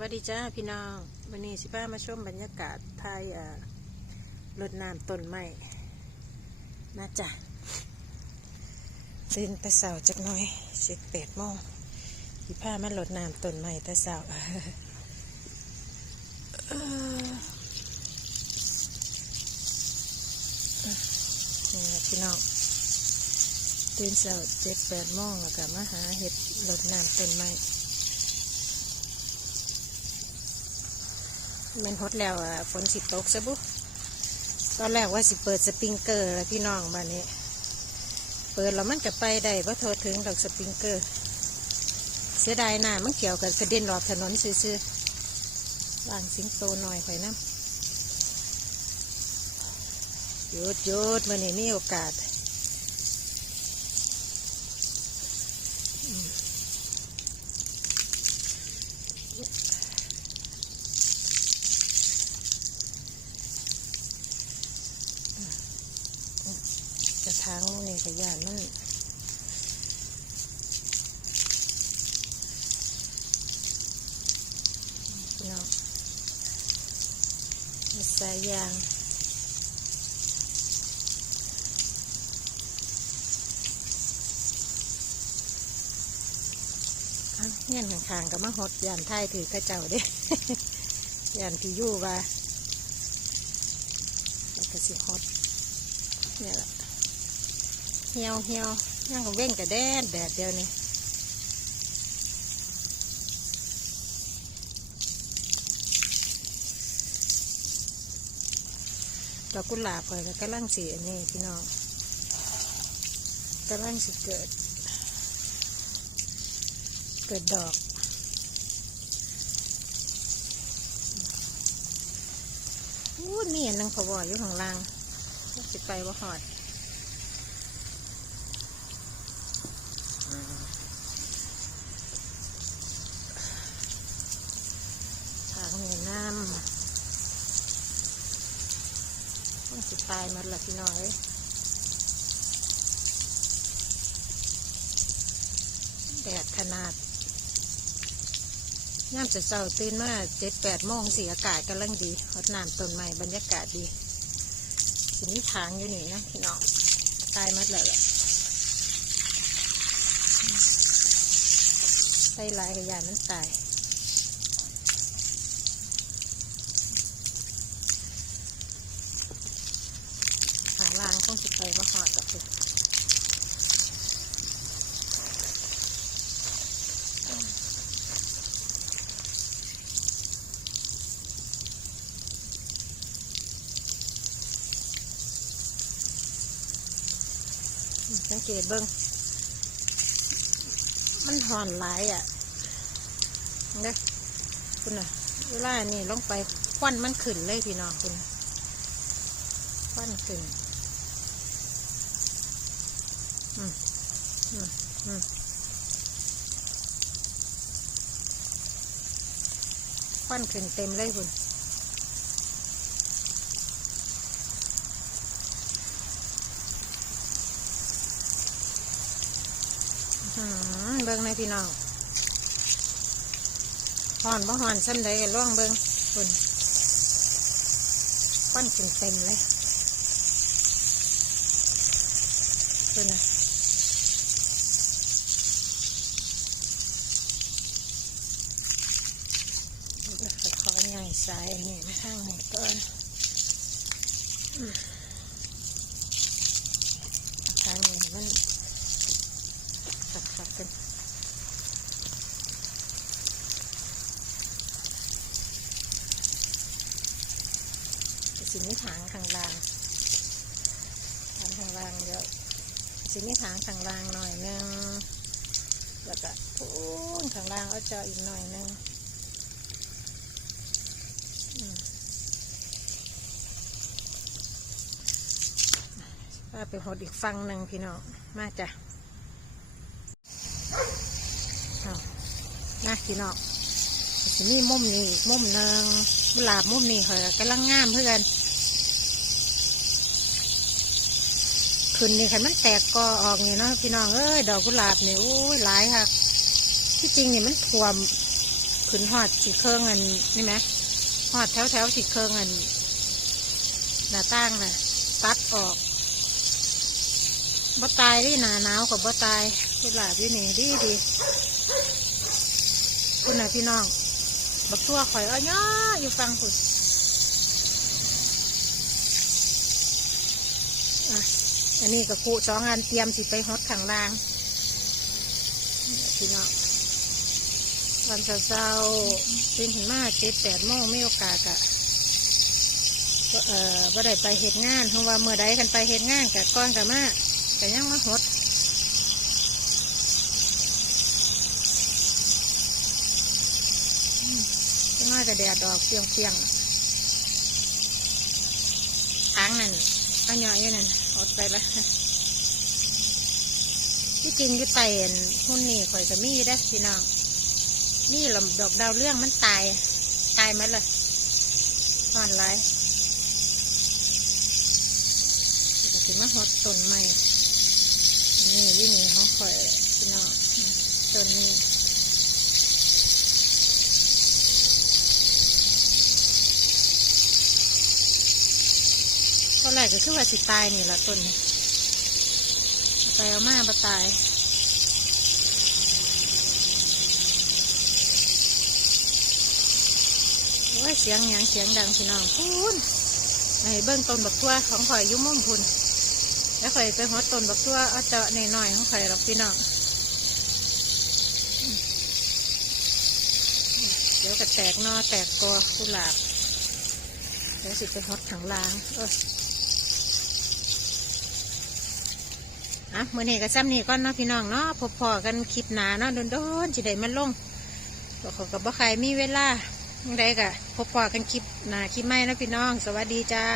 วัสดีจ้าพี่น้องวันนี้สิพามาชมบรรยากาศไทยรดน้ำต้นไม้นะจ๊ะตื่นแต่เสาจักน่อยสิบแปดโมงสิพามาลดน้ำต้นไม้แต่เสานี่แหละพี่น้องตื่นเสาเจ็ดแปดโมงแล้วก็มาหาเห็ดลดน้ำต้นไม้ มันฮดแล้วอะฝนสิตกซะบุตอนแรกว่าสิเปิดสปริงเกอร์พี่น้องบ้านนี้ เปิดแล้วมันก็ไปได้เพราะโทษถึงดอกสปริงเกอร์ เสียดายหน้ามันเกี่ยวกับกระเด็นรอบถนนซื่อๆล่างสิงโตหน่อยข่อยน้ำหยุดหยุดมื่อนี้มีโอกาสอืม กระถางนี่กระยานมันพี่น้องมีสายยางอ้าวเงี้ยนข้างๆกับมาหดยานไทยถือกระเจ้าเด้ยานพี่ยู่ว่าแล้วก็สิหดเนี่ยแหละ หี่ยวเหี่ยวย่างกับเว้งกับแดดแดดเดียวนี่ดอกกุหลาบเปิดกำลังสีอันนี้พี่น้องกำลังสิเกิด เกิดดอกอู้นี่อันนึงเขาบอกอยู่ข้างล่างสิไปว่าหอดทางนี้น้ำ ต้อง สิตายหมันละพี่น้อยแดดขนาดย่ามจะเศร้าตื่นมาเจ็ดแปดโมงสีอากาศกำลังดีรดน้ำต้นไม้บรรยากาศดีทีนี้ทางอยู่นี่นะพี่น้องตายมัดเลยใส่ลายกระยานมันตาย ล่างคงสิไปว่าหอดดอกเลยสังเกตเบิ้งมันหอนหลายอะเด้คุณน่ะเวลานี่ลงไปควันมันขึ้นเลยพี่น้องคุณควันขึ้น ควันขึ้นเต็มเลยคุณเบิ้งในพี่น้องหอนบ่หอนซ้ำใดกันล่องเบิ้งคุณควันขึ้นเต็มเลยคุณนะ เดี๋ยว ขอใหญ่สายนนี้มาทางนี้ก่อนทางนี้มันขัดขัดๆกันแต่สิมีทางข้างล่างทางข้างล่างเดี๋ยวสิมีทางข้างล่างหน่อยนึงแล้วก็พูนข้างล่างเอาจาะอีกหน่อยนึง ว่าไปหดอีกฟังหนึ่งพี่น้อง มาจ้ะเอามาพี่น้องทีนี่มุมนี้อีกมุมหนึ่งกุหลาบมุมนี้เหรอกำลังงามเพื่อนขึ้นนี่คันมันแตกกอออกนี่เนาะพี่น้องเอ้ยดอกกุหลาบนี่โอ้ยหลายค่ะ ที่จริงนี่มันท่วมขึ้นหอดสีเครื่องอันนี่ไหมหอดแถวแถวสีเครื่องอันหน้าตั้งน่ะ ตัดออก บ่ตายที่หนาหนาวกับบ่ตายกุหลาบอยู่นี่ดีดีคุณน่ะพี่น้อง บักตัวข่อยอ้อย่ออยู่ฟังคุณอันนี้กับคูสองอันเตรียมสิไปฮดข้างลาง พี่น้องวันเช้าเป็นถึงมาเจ็ดแปดโมงไม่โอกาสกะก็เอ่อบ่ได้ไปเหตุงานเพราะว่าเมื่อใดกันไปเหตุงานกะก้อนกะมา แต่ยังมาฮดก็น่าจะแดดดอกเปรียงๆทางนั่นก็ย่อยอยนั่นอดไปละที่จริงอยู่ไต่อันหุ่นนี่ข่อยก็มีได้พี่น้องนี่ลำดอกดาวเรื่องมันตาย ตายไหมล่ะอ่อนไรก็ถือมาหดต้นใหม่ นี่ยี่นี่เขาข่อยพี่น้องต้นนี้ตอนแรกก็คือว่าสิตายนี่ละต้นนี้เอาไปเอามาบ่ตายว่าเสียงหยังเสียงดังพี่น้องพูนไอ้เบิ้งต้นบักตัวของข่อยยุ่มมุ่มพุน แล้วข่อยไปหดต้นบักตัวเอาเจาะหน่อยๆของข่อยหรอกพี่น้องเดี๋ยวก็แตกนอแตกกอกุหลาบเดี๋ยวสิไปหดถังล้างเอออะมื่อนี้ก็ซ้ำนี่ก่อนเนาะพี่น้องเนาะพบพอกันคลิปหนาเนาะโดนๆจิได้มันลงบอกขากับบ่ใครมีเวลายังไงกะพบปอกันคลิปหน้าคลิปใหม่นะพี่น้อง สวัสดีจ้า